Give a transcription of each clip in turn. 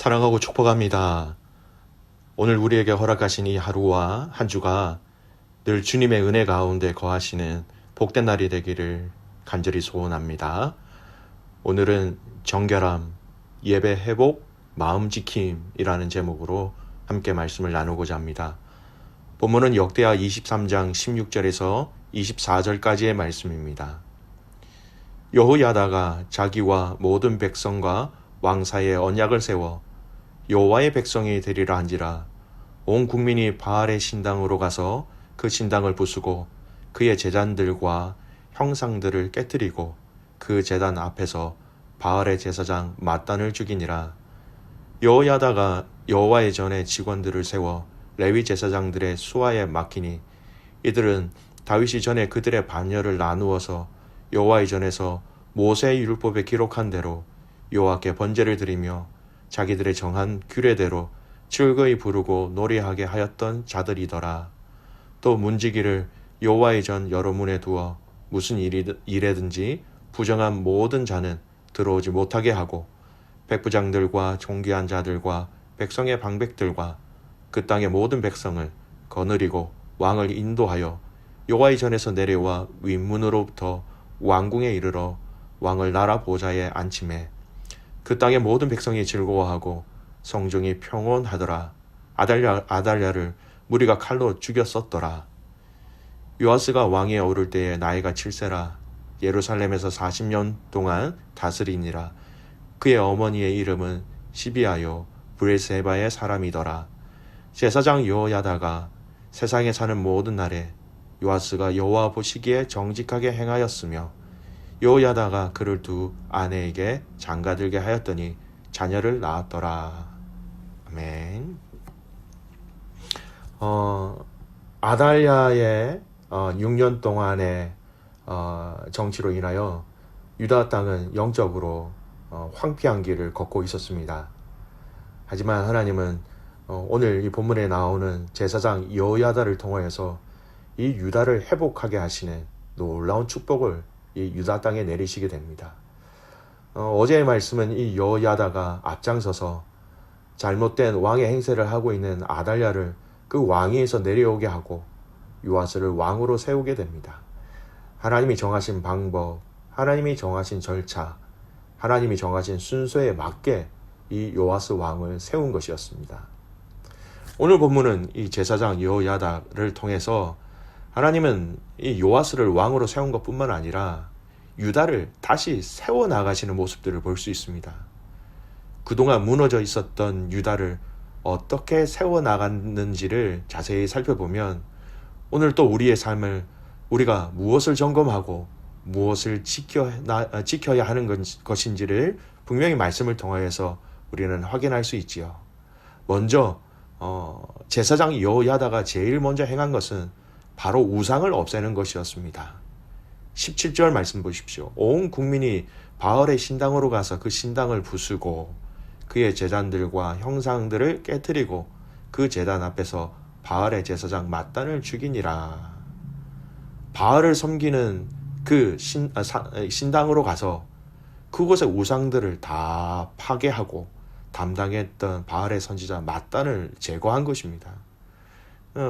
사랑하고 축복합니다. 오늘 우리에게 허락하신 이 하루와 한 주가 늘 주님의 은혜 가운데 거하시는 복된 날이 되기를 간절히 소원합니다. 오늘은 정결함, 예배 회복, 마음 지킴이라는 제목으로 함께 말씀을 나누고자 합니다. 본문은 역대하 23장 16절에서 24절까지의 말씀입니다. 여호야다가 자기와 모든 백성과 왕 사이에 언약을 세워 여호와의 백성이 되리라 한지라. 온 국민이 바알의 신당으로 가서 그 신당을 부수고 그의 제단들과 형상들을 깨뜨리고 그 제단 앞에서 바알의 제사장 맏단을 죽이니라. 여호야다가 여호와의 전에 직원들을 세워 레위 제사장들의 수하에 맡기니 이들은 다윗이 전에 그들의 반열을 나누어서 여호와의 전에서 모세의 율법에 기록한 대로 여호와께 번제를 드리며 자기들의 정한 규례대로 즐거이 부르고 노래하게 하였던 자들이더라. 또 문지기를 여호와의 전 여러 문에 두어 무슨 일에든지 부정한 모든 자는 들어오지 못하게 하고 백부장들과 존귀한 자들과 백성의 방백들과 그 땅의 모든 백성을 거느리고 왕을 인도하여 여호와의 전에서 내려와 윗문으로부터 왕궁에 이르러 왕을 나라 보좌에 앉히매 그 땅의 모든 백성이 즐거워하고 성중이 평온하더라. 아달랴를 무리가 칼로 죽였었더라. 요아스가 왕에 오를 때에 나이가 7세라. 예루살렘에서 40년 동안 다스리니라. 그의 어머니의 이름은 시비아요 브엘세바의 사람이더라. 제사장 여호야다가 세상에 사는 모든 날에 요아스가 여호와 보시기에 정직하게 행하였으며 여호야다가 그를 두 아내에게 장가들게 하였더니 자녀를 낳았더라. 아멘. 아달랴의 6년 동안의 정치로 인하여 유다 땅은 영적으로 황폐한 길을 걷고 있었습니다. 하지만 하나님은 오늘 이 본문에 나오는 제사장 여호야다를 통하여서 이 유다를 회복하게 하시는 놀라운 축복을 이 유다 땅에 내리시게 됩니다. 어제의 말씀은 이 여호야다가 앞장서서 잘못된 왕의 행세를 하고 있는 아달랴를 그 왕위에서 내려오게 하고 요아스를 왕으로 세우게 됩니다. 하나님이 정하신 방법, 하나님이 정하신 절차, 하나님이 정하신 순서에 맞게 이 요아스 왕을 세운 것이었습니다. 오늘 본문은 이 제사장 여호야다를 통해서 하나님은 이 요아스를 왕으로 세운 것뿐만 아니라 유다를 다시 세워나가시는 모습들을 볼 수 있습니다. 그동안 무너져 있었던 유다를 어떻게 세워나갔는지를 자세히 살펴보면 오늘 또 우리의 삶을 우리가 무엇을 점검하고 무엇을 지켜야 하는 것인지를 분명히 말씀을 통하여서 우리는 확인할 수 있지요. 먼저 제사장 여호야다가 제일 먼저 행한 것은 바로 우상을 없애는 것이었습니다. 17절 말씀 보십시오. 온 국민이 바알의 신당으로 가서 그 신당을 부수고 그의 제단들과 형상들을 깨뜨리고 그 제단 앞에서 바알의 제사장 맏단을 죽이니라. 바알을 섬기는 그 신당으로 가서 그곳의 우상들을 다 파괴하고 담당했던 바알의 선지자 맏단을 제거한 것입니다.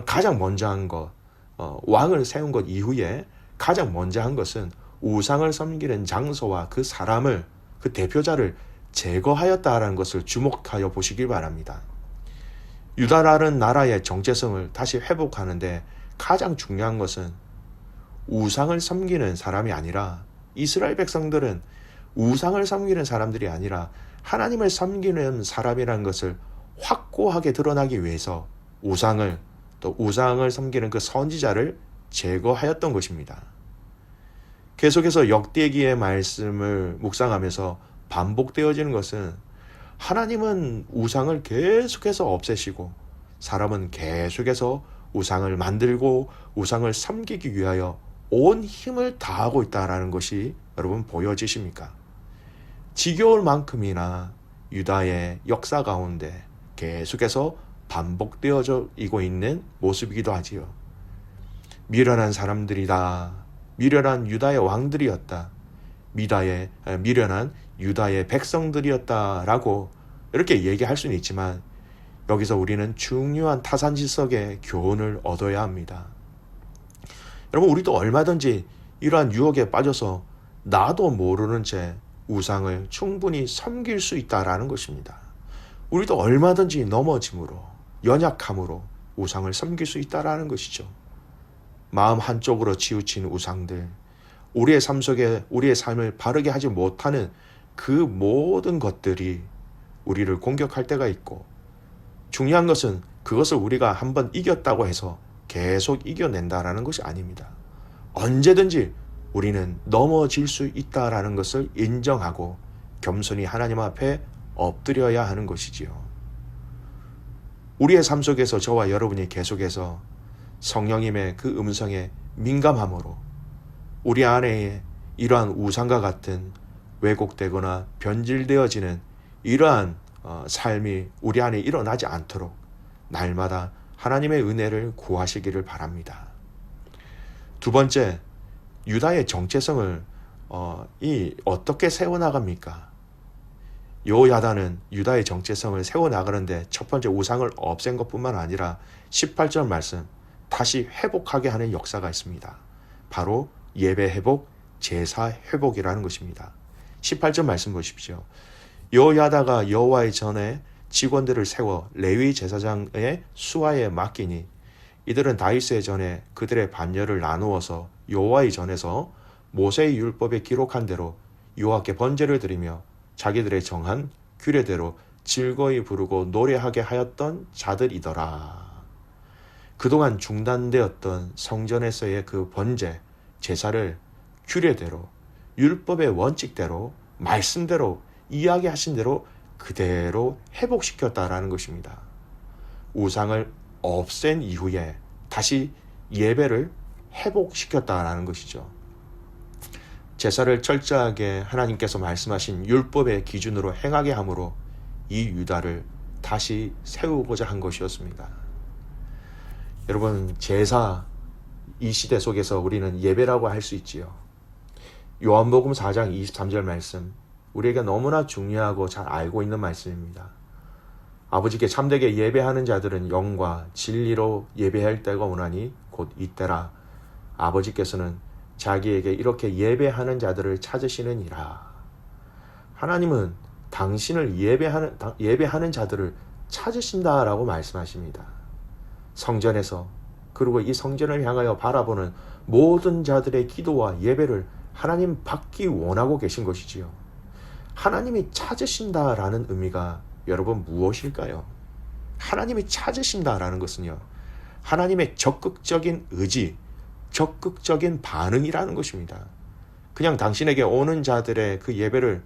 가장 먼저 한 것, 왕을 세운 것 이후에 가장 먼저 한 것은 우상을 섬기는 장소와 그 사람을, 그 대표자를 제거하였다라는 것을 주목하여 보시길 바랍니다. 유다라는 나라의 정체성을 다시 회복하는데 가장 중요한 것은 우상을 섬기는 사람이 아니라, 이스라엘 백성들은 우상을 섬기는 사람들이 아니라 하나님을 섬기는 사람이라는 것을 확고하게 드러나기 위해서 우상을 섬기는 그 선지자를 제거하였던 것입니다. 계속해서 역대기의 말씀을 묵상하면서 반복되어지는 것은 하나님은 우상을 계속해서 없애시고 사람은 계속해서 우상을 만들고 우상을 섬기기 위하여 온 힘을 다하고 있다는 것이 여러분 보여지십니까? 지겨울 만큼이나 유다의 역사 가운데 계속해서 반복되어지고 있는 모습이기도 하지요. 미련한 사람들이다. 미련한 유다의 왕들이었다. 미련한 유다의 백성들이었다라고 이렇게 얘기할 수는 있지만 여기서 우리는 중요한 타산지석의 교훈을 얻어야 합니다. 여러분, 우리도 얼마든지 이러한 유혹에 빠져서 나도 모르는 채 우상을 충분히 섬길 수 있다라는 것입니다. 우리도 얼마든지 넘어짐으로, 연약함으로 우상을 섬길 수 있다라는 것이죠. 마음 한쪽으로 치우친 우상들, 우리의 삶 속에 우리의 삶을 바르게 하지 못하는 그 모든 것들이 우리를 공격할 때가 있고, 중요한 것은 그것을 우리가 한번 이겼다고 해서 계속 이겨낸다라는 것이 아닙니다. 언제든지 우리는 넘어질 수 있다라는 것을 인정하고 겸손히 하나님 앞에 엎드려야 하는 것이지요. 우리의 삶 속에서 저와 여러분이 계속해서 성령님의 그 음성에 민감함으로 우리 안에 이러한 우상과 같은 왜곡되거나 변질되어지는 이러한 삶이 우리 안에 일어나지 않도록 날마다 하나님의 은혜를 구하시기를 바랍니다. 두 번째, 유다의 정체성을 어떻게 세워나갑니까? 여호야다는 유다의 정체성을 세워나가는데 첫 번째 우상을 없앤 것뿐만 아니라 18절 말씀 다시 회복하게 하는 역사가 있습니다. 바로 예배 회복, 제사 회복이라는 것입니다. 18절 말씀 보십시오. 여호야다가 여호와의 전에 직원들을 세워 레위 제사장의 수하에 맡기니 이들은 다윗의 전에 그들의 반열을 나누어서 여호와의 전에서 모세의 율법에 기록한 대로 여호와께 번제를 드리며 자기들의 정한 규례대로 즐거이 부르고 노래하게 하였던 자들이더라. 그동안 중단되었던 성전에서의 그 번제, 제사를 규례대로, 율법의 원칙대로, 말씀대로, 이야기하신 대로 그대로 회복시켰다라는 것입니다. 우상을 없앤 이후에 다시 예배를 회복시켰다라는 것이죠. 제사를 철저하게 하나님께서 말씀하신 율법의 기준으로 행하게 함으로 이 유다를 다시 세우고자 한 것이었습니다. 여러분, 제사, 이 시대 속에서 우리는 예배라고 할 수 있지요. 요한복음 4장 23절 말씀, 우리에게 너무나 중요하고 잘 알고 있는 말씀입니다. 아버지께 참되게 예배하는 자들은 영과 진리로 예배할 때가 오나니 곧 이때라. 아버지께서는 자기에게 이렇게 예배하는 자들을 찾으시느니라. 하나님은 당신을 예배하는 자들을 찾으신다라고 말씀하십니다. 성전에서, 그리고 이 성전을 향하여 바라보는 모든 자들의 기도와 예배를 하나님 받기 원하고 계신 것이지요. 하나님이 찾으신다라는 의미가 여러분 무엇일까요? 하나님이 찾으신다라는 것은요, 하나님의 적극적인 의지, 적극적인 반응이라는 것입니다. 그냥 당신에게 오는 자들의 그 예배를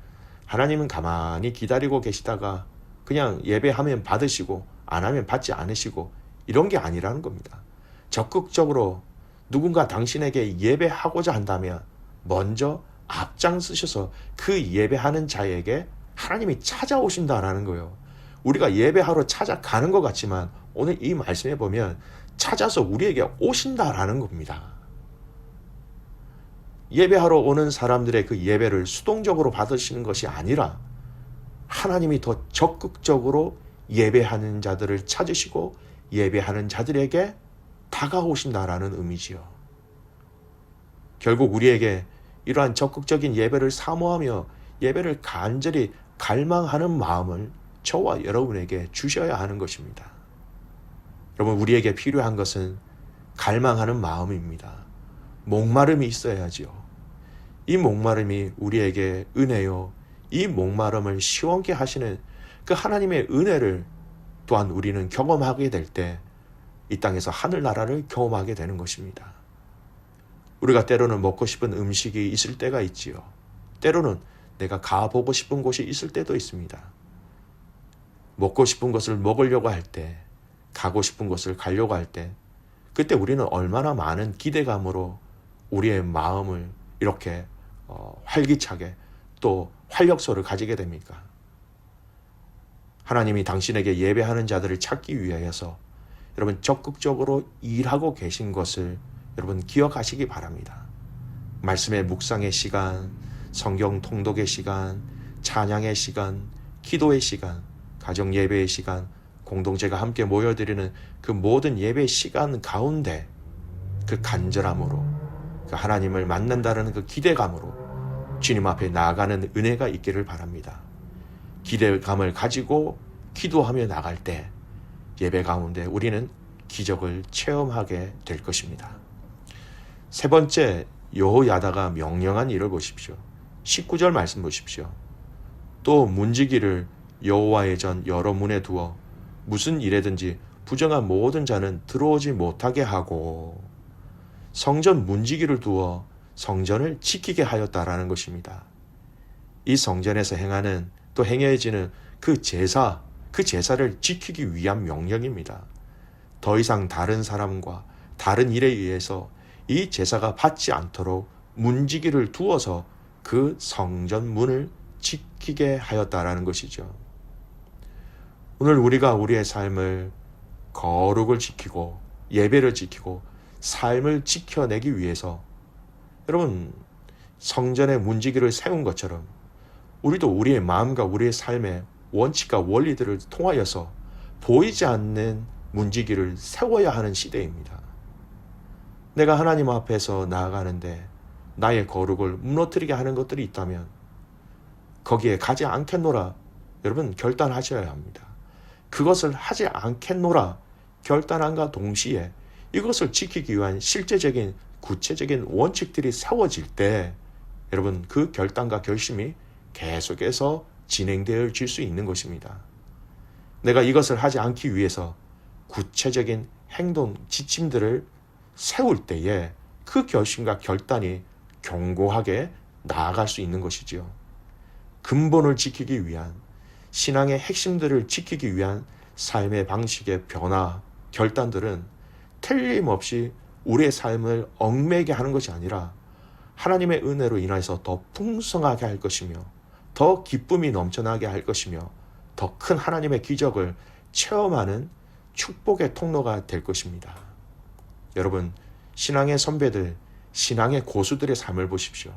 하나님은 가만히 기다리고 계시다가 그냥 예배하면 받으시고 안 하면 받지 않으시고 이런 게 아니라는 겁니다. 적극적으로 누군가 당신에게 예배하고자 한다면 먼저 앞장서셔서 그 예배하는 자에게 하나님이 찾아오신다라는 거예요. 우리가 예배하러 찾아가는 것 같지만 오늘 이 말씀에 보면 찾아서 우리에게 오신다라는 겁니다. 예배하러 오는 사람들의 그 예배를 수동적으로 받으시는 것이 아니라 하나님이 더 적극적으로 예배하는 자들을 찾으시고 예배하는 자들에게 다가오신다라는 의미지요. 결국 우리에게 이러한 적극적인 예배를 사모하며 예배를 간절히 갈망하는 마음을 저와 여러분에게 주셔야 하는 것입니다. 여러분, 우리에게 필요한 것은 갈망하는 마음입니다. 목마름이 있어야지요. 이 목마름이 우리에게 은혜요, 이 목마름을 시원케 하시는 그 하나님의 은혜를 또한 우리는 경험하게 될 때 이 땅에서 하늘나라를 경험하게 되는 것입니다. 우리가 때로는 먹고 싶은 음식이 있을 때가 있지요. 때로는 내가 가보고 싶은 곳이 있을 때도 있습니다. 먹고 싶은 것을 먹으려고 할 때, 가고 싶은 곳을 가려고 할 때, 그때 우리는 얼마나 많은 기대감으로 우리의 마음을 이렇게 활기차게 또 활력소를 가지게 됩니까? 하나님이 당신에게 예배하는 자들을 찾기 위해서 여러분 적극적으로 일하고 계신 것을 여러분 기억하시기 바랍니다. 말씀의 묵상의 시간, 성경 통독의 시간, 찬양의 시간, 기도의 시간, 가정 예배의 시간, 공동체가 함께 모여드리는 그 모든 예배 시간 가운데 그 간절함으로, 그 하나님을 만난다는 그 기대감으로 주님 앞에 나아가는 은혜가 있기를 바랍니다. 기대감을 가지고 기도하며 나갈 때 예배 가운데 우리는 기적을 체험하게 될 것입니다. 세 번째, 여호야다가 명령한 일을 보십시오. 19절 말씀 보십시오. 또 문지기를 여호와의 전 여러 문에 두어 무슨 일에든지 부정한 모든 자는 들어오지 못하게 하고, 성전 문지기를 두어 성전을 지키게 하였다라는 것입니다. 이 성전에서 행하는, 또 행해지는 그 제사를 지키기 위한 명령입니다. 더 이상 다른 사람과 다른 일에 의해서 이 제사가 받지 않도록 문지기를 두어서 그 성전 문을 지키게 하였다라는 것이죠. 오늘 우리가 우리의 삶을, 거룩을 지키고 예배를 지키고 삶을 지켜내기 위해서 여러분, 성전의 문지기를 세운 것처럼 우리도 우리의 마음과 우리의 삶의 원칙과 원리들을 통하여서 보이지 않는 문지기를 세워야 하는 시대입니다. 내가 하나님 앞에서 나아가는데 나의 거룩을 무너뜨리게 하는 것들이 있다면 거기에 가지 않겠노라 여러분 결단하셔야 합니다. 그것을 하지 않겠노라 결단함과 동시에 이것을 지키기 위한 실제적인 구체적인 원칙들이 세워질 때 여러분 그 결단과 결심이 계속해서 진행되어질 수 있는 것입니다. 내가 이것을 하지 않기 위해서 구체적인 행동 지침들을 세울 때에 그 결심과 결단이 견고하게 나아갈 수 있는 것이지요. 근본을 지키기 위한, 신앙의 핵심들을 지키기 위한 삶의 방식의 변화, 결단들은 틀림없이 우리의 삶을 얽매게 하는 것이 아니라 하나님의 은혜로 인해서 더 풍성하게 할 것이며 더 기쁨이 넘쳐나게 할 것이며 더 큰 하나님의 기적을 체험하는 축복의 통로가 될 것입니다. 여러분, 신앙의 선배들, 신앙의 고수들의 삶을 보십시오.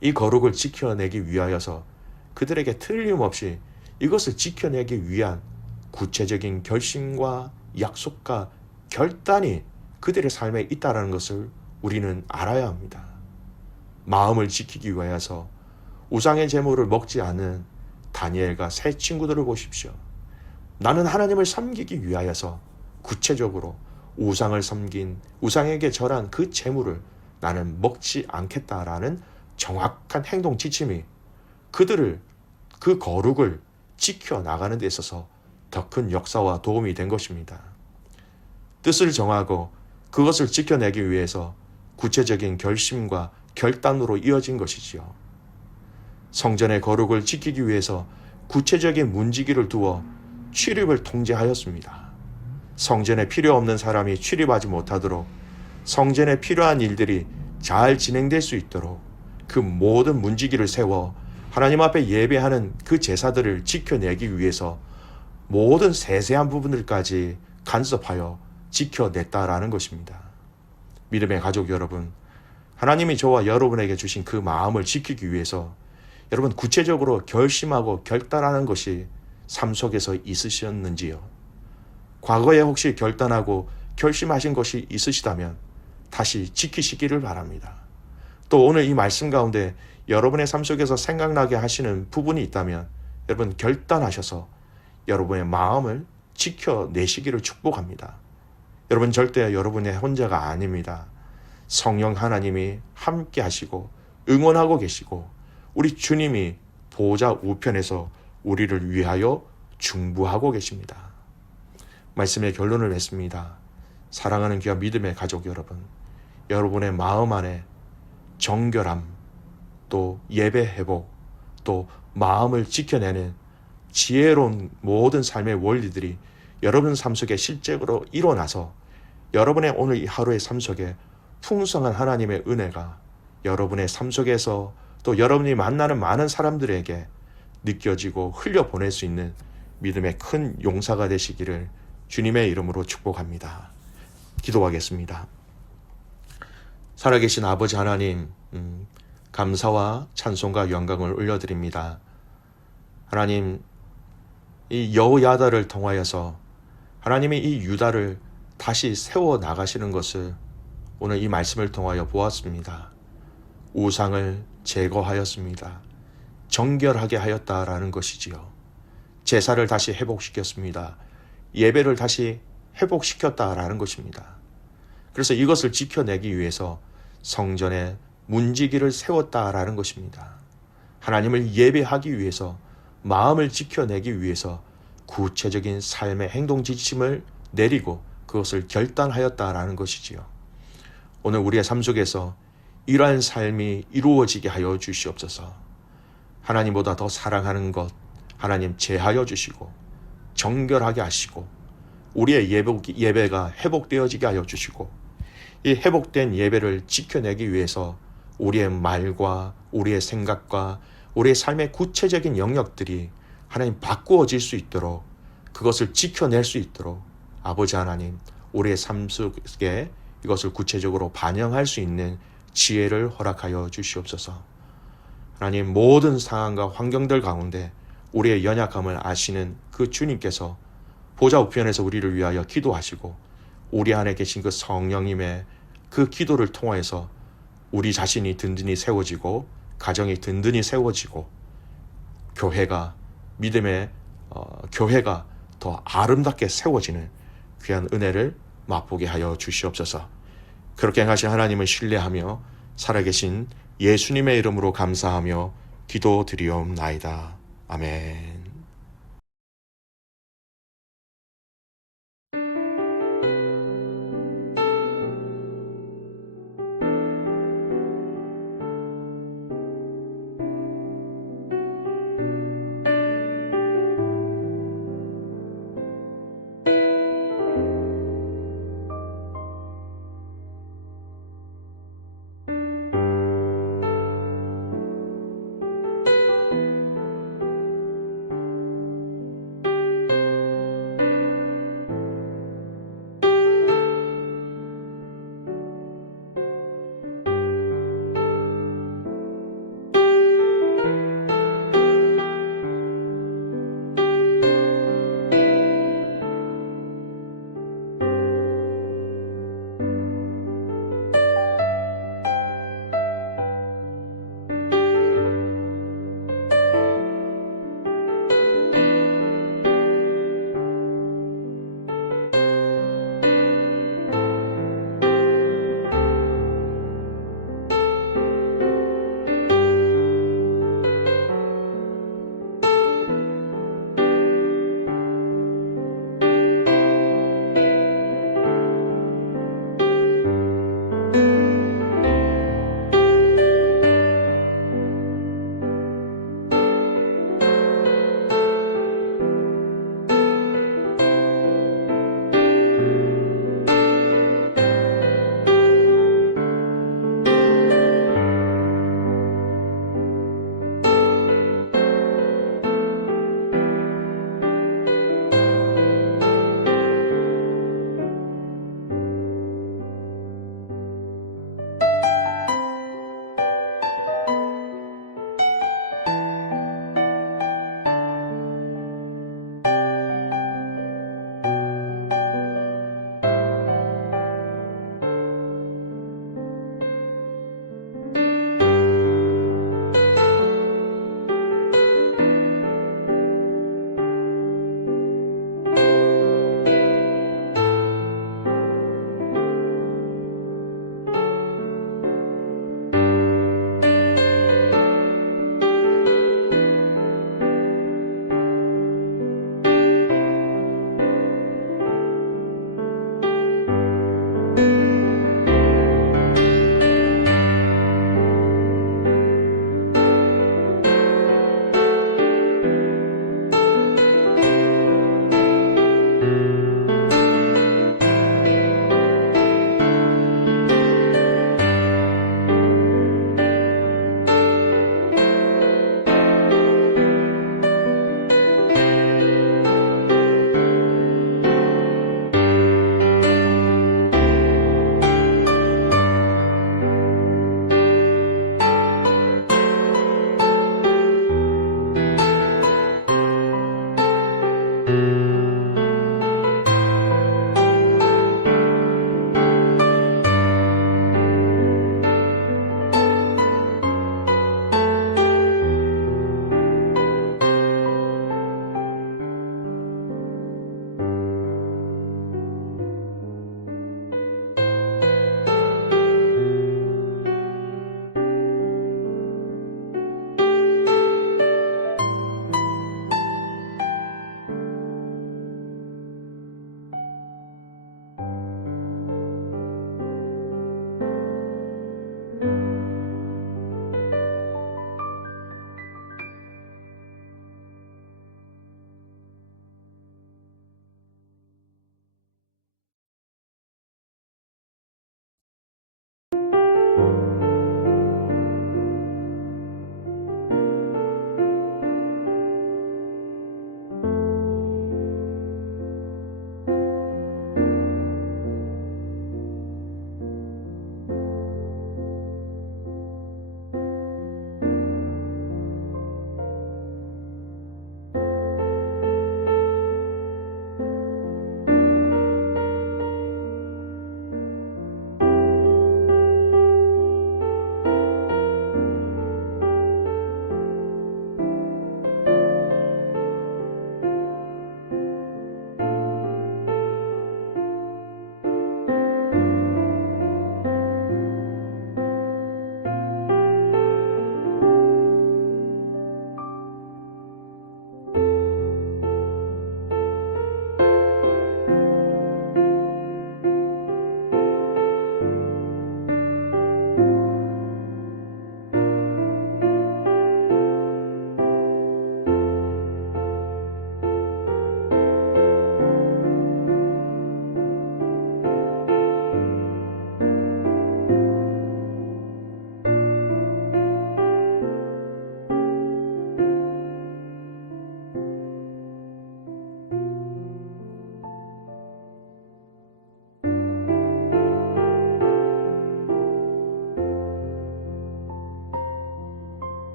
이 거룩을 지켜내기 위하여서 그들에게 틀림없이 이것을 지켜내기 위한 구체적인 결심과 약속과 결단이 그들의 삶에 있다는 것을 우리는 알아야 합니다. 마음을 지키기 위하여서 우상의 제물을 먹지 않은 다니엘과 세 친구들을 보십시오. 나는 하나님을 섬기기 위하여서 구체적으로 우상을 섬긴, 우상에게 절한 그 제물을 나는 먹지 않겠다라는 정확한 행동 지침이 그들을, 그 거룩을 지켜나가는 데 있어서 더 큰 역사와 도움이 된 것입니다. 뜻을 정하고 그것을 지켜내기 위해서 구체적인 결심과 결단으로 이어진 것이지요. 성전의 거룩을 지키기 위해서 구체적인 문지기를 두어 출입을 통제하였습니다. 성전에 필요 없는 사람이 출입하지 못하도록, 성전에 필요한 일들이 잘 진행될 수 있도록 그 모든 문지기를 세워 하나님 앞에 예배하는 그 제사들을 지켜내기 위해서 모든 세세한 부분들까지 간섭하여 지켜냈다라는 것입니다. 믿음의 가족 여러분, 하나님이 저와 여러분에게 주신 그 마음을 지키기 위해서 여러분 구체적으로 결심하고 결단하는 것이 삶 속에서 있으셨는지요? 과거에 혹시 결단하고 결심하신 것이 있으시다면 다시 지키시기를 바랍니다. 또 오늘 이 말씀 가운데 여러분의 삶 속에서 생각나게 하시는 부분이 있다면 여러분 결단하셔서 여러분의 마음을 지켜내시기를 축복합니다. 여러분 절대 여러분의 혼자가 아닙니다. 성령 하나님이 함께 하시고 응원하고 계시고 우리 주님이 보좌 우편에서 우리를 위하여 중보하고 계십니다. 말씀의 결론을 맺습니다. 사랑하는 귀한 믿음의 가족 여러분, 여러분의 마음 안에 정결함, 또 예배 회복, 또 마음을 지켜내는 지혜로운 모든 삶의 원리들이 여러분 삶 속에 실제로 일어나서 여러분의 오늘 이 하루의 삶 속에 풍성한 하나님의 은혜가 여러분의 삶 속에서 또 여러분이 만나는 많은 사람들에게 느껴지고 흘려보낼 수 있는 믿음의 큰 용사가 되시기를 주님의 이름으로 축복합니다. 기도하겠습니다. 살아계신 아버지 하나님, 감사와 찬송과 영광을 올려드립니다. 하나님, 이 여호야다를 통하여서 하나님이 이 유다를 다시 세워 나가시는 것을 오늘 이 말씀을 통하여 보았습니다. 우상을 제거하였습니다. 정결하게 하였다라는 것이지요. 제사를 다시 회복시켰습니다. 예배를 다시 회복시켰다라는 것입니다. 그래서 이것을 지켜내기 위해서 성전에 문지기를 세웠다라는 것입니다. 하나님을 예배하기 위해서, 마음을 지켜내기 위해서 구체적인 삶의 행동 지침을 내리고 그것을 결단하였다라는 것이지요. 오늘 우리의 삶 속에서 이러한 삶이 이루어지게 하여 주시옵소서. 하나님보다 더 사랑하는 것 하나님 제하여 주시고, 정결하게 하시고, 우리의 예배가 회복되어지게 하여 주시고, 이 회복된 예배를 지켜내기 위해서 우리의 말과 우리의 생각과 우리의 삶의 구체적인 영역들이 하나님 바꾸어질 수 있도록, 그것을 지켜낼 수 있도록 아버지 하나님, 우리의 삶 속에 이것을 구체적으로 반영할 수 있는 지혜를 허락하여 주시옵소서. 하나님, 모든 상황과 환경들 가운데 우리의 연약함을 아시는 그 주님께서 보좌 우편에서 우리를 위하여 기도하시고, 우리 안에 계신 그 성령님의 그 기도를 통하여서 우리 자신이 든든히 세워지고, 가정이 든든히 세워지고, 교회가, 믿음의 교회가 더 아름답게 세워지는 귀한 은혜를 맛보게 하여 주시옵소서. 그렇게 행하신 하나님을 신뢰하며 살아계신 예수님의 이름으로 감사하며 기도드리옵나이다. 아멘.